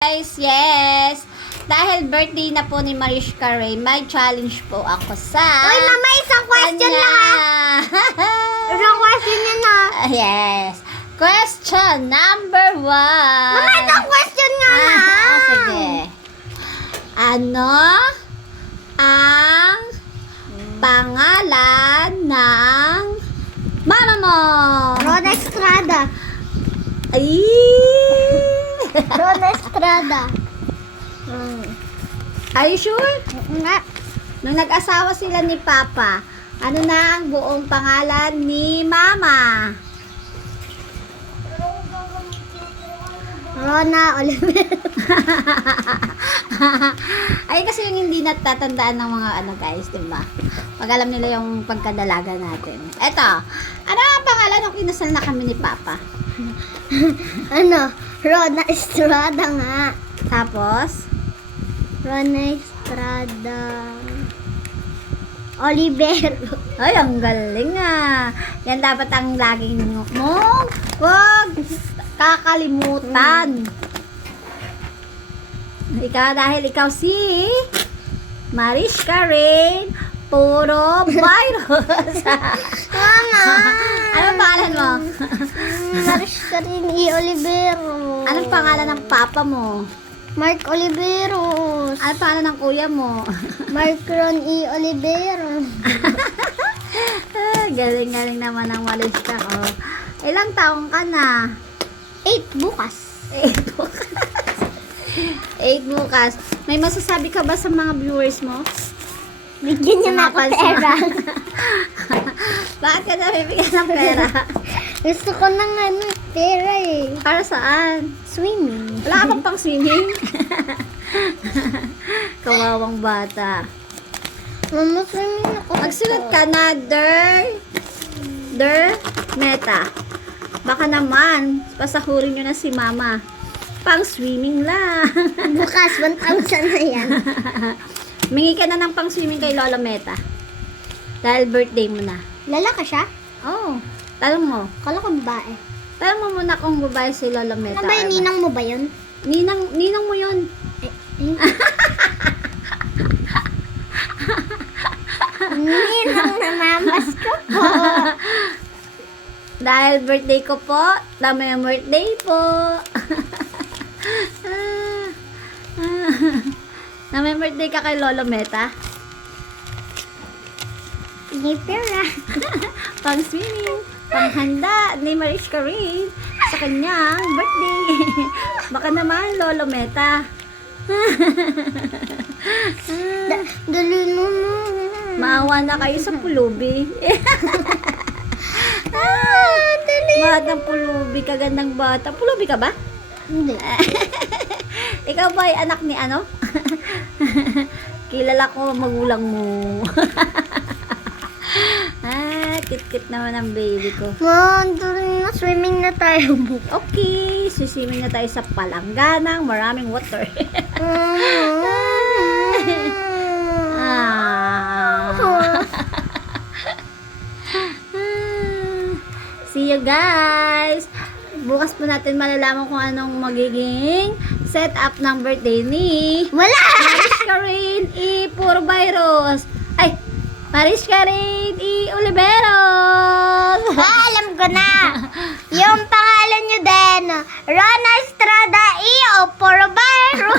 Guys, yes. Dahil birthday na po ni Mariska Ray, may challenge po ako sa... Uy, mama, isang question lang ah. Isang question yun ah. Yes. Question number 1. Mama, isang question nga lang. Sige. Ano ang pangalan ng mama mo? Rona Estrada. Ay! Rona Estrada. Are you sure? Nga. Nung nag-asawa sila ni Papa, ano na ang buong pangalan ni Mama? Rona Oliver. Ay, kasi yung hindi natatandaan ng mga guys, diba? Pag alam nila yung pagkadalaga natin. Eto, ano ang pangalan ng kinasal na kami ni Papa? Ano? Rona Estrada nga. Tapos, Rona Estrada. Olivero. ay, ang galing ah. Yan dapat ang laging mong wag kakalimutan. Dahil ikaw si Mariska Ray, puro virus. Mama. Anong pangalan mo? Mariska rin Olivero. Anong pangalan ng papa mo? Mark Oliveros. Anong pangalan ng kuya mo? Mark Ron Olivero. Galing-galing naman ang Mariska ko. Ilang taong ka na? 8 bukas. 8 bukas. 8 bukas. May masasabi ka ba sa mga viewers mo? Bigyan niyo na ako pera. Bakit ka nabibigyan ng pera? Gusto ko ng pera eh. Para saan? Swimming. Wala ka bang pang swimming? Kawawang bata. Mama, swimming ako. Magsulat ka na, Meta. Baka naman, pasahurin nyo na si Mama. Pang swimming lang. Bukas, 1,000 na yan. Mingi ka na ng pang swimming kay Lola Meta. Dahil birthday mo na. Lalaki siya? Oh, tanong mo. Kala ko babae. Tanong mo muna kung babae si Lola Meta. Ano ba yung ninang mo ba yun? Ninang mo yun. Ninang na mamas ko po. Dahil birthday ko po, dami ng birthday po. Na may birthday ka kay Lolo Meta? Hindi pera. Pang swimming, pang handa ni Mariska Ray sa kanyang birthday. Baka naman Lolo Meta. Dali mo mo. Maawa na kayo sa pulubi. Dali. Batang pulubi, kagandang bata. Pulubi ka ba? Hindi. Ikaw ba ay anak ni ano? Kilala ko magulang mo. Kit-kit naman ang baby ko. Mom, na swimming na tayo. Okay, swimming na tayo sa palangganang maraming water. See you guys! Bukas po natin malalaman kung anong magiging setup ng birthday ni Wala! Mariska Ray puro virus. Ay! Mariska Ray Oliveros! Alam ko na. Yung pangalan nyo din. Rona Estrada o Porobairo.